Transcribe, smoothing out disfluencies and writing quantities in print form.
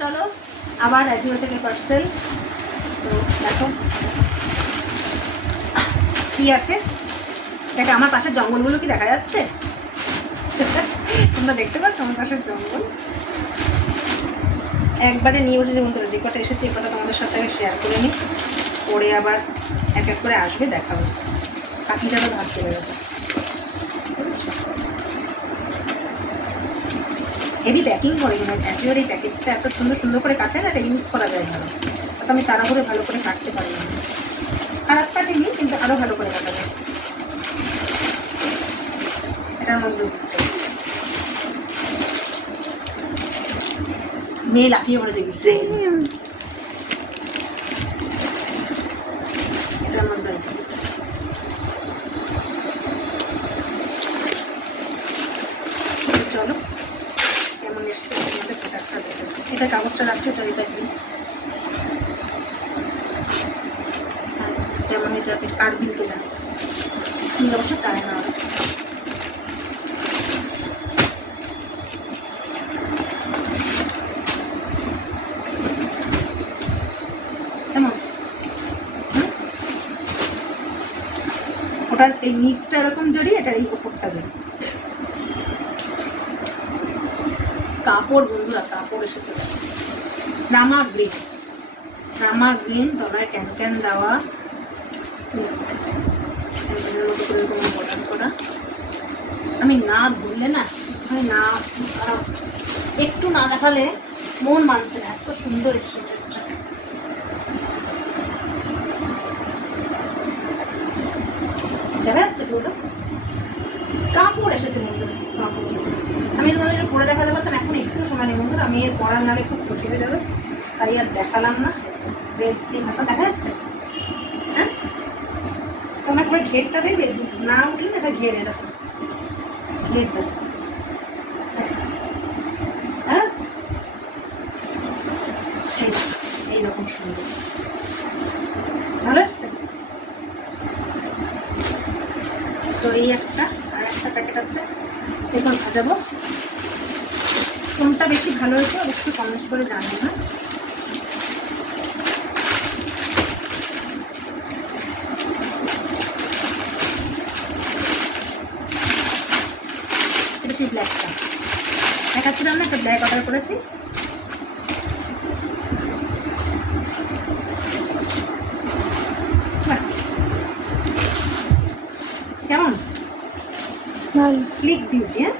চলো আবার অ্যাজিও থেকে পার্সেল। তো দেখো কি আছে, দেখো আমার পাশের জঙ্গলগুলো কি দেখা যাচ্ছে? তোমরা দেখতে পাচ্ছ আমার পাশের জঙ্গল? একবারে নিয়ে বসেছে বন্ধুরা, যে কটা এসেছে এই কটা তোমাদের সাথে আমি শেয়ার করে নিই, পরে আবার এক এক করে আসবে দেখাবো। কাঠিটারও ভাগ চলে গেছে, হেভি প্যাকিং করে কিনা অ্যাজিওর এই প্যাকেটটা এত সুন্দর সুন্দর করে কাটে না, এটা ইউজ করা যায় ভালো। তো আমি তাড়াহুড়ো ভালো করে কাটতে পারি না, খারাপ কাটিনি কিন্তু আরও ভালো করে কাটা যায়। এটার মধ্যে মেয়ে লাফিয়ে পড়ে দেখছে, এটার মধ্যে চলো কেমন এসছে আমাদের প্রোডাক্টটা দেখো। এটা কাগজটা রাখছি, এটা এটা দিই যেমন এটা কার্বিল কেনা কিন্তু অবশ্য চায় না। ওটার এই নিচটা এরকম জড়ি, এটার এই উপরটা জড়ি। কাপড় বন্ধুরা, কাপড় এসেছে রামা গ্রিন, রামা গ্রিন তলায় ক্যান ক্যান দেওয়া, বটন করা। আমি না ধরলে না, আমি না একটু না দেখালে মন মানছে না, এত সুন্দর এসছে ড্রেসটা। দেখা যাচ্ছে পুরোটা কাপড় এসেছে বন্ধুরা, কাপড়। আমি তোমাদের পরে দেখাতে পারতাম, এখন একটু সময় নেই বন্ধুরা, আমি এর পরার নালে খুব খুশি হয়ে যাবে, তাই আর দেখালাম না। বেড স্লিপ হাতা দেখা যাচ্ছে, হ্যাঁ তোমরা করে ঘেরটা দেখবে, না উঠলে না এটা ঘেরে দেখো, ঘের দেখো এইরকম সুন্দর, ভালো আসছে। তো এই একটা আর একটা প্যাকেট আছে, এখন ভাজাবো। কোনটা বেশি ভালো হয়েছে একটু কমেন্টস করে জানিও না। এটা সেই ব্ল্যাকটা দেখাচ্ছিলাম না, একটা ব্ল্যাক অর্ডার করেছি। কেমন স্লিক বিউটি, হ্যাঁ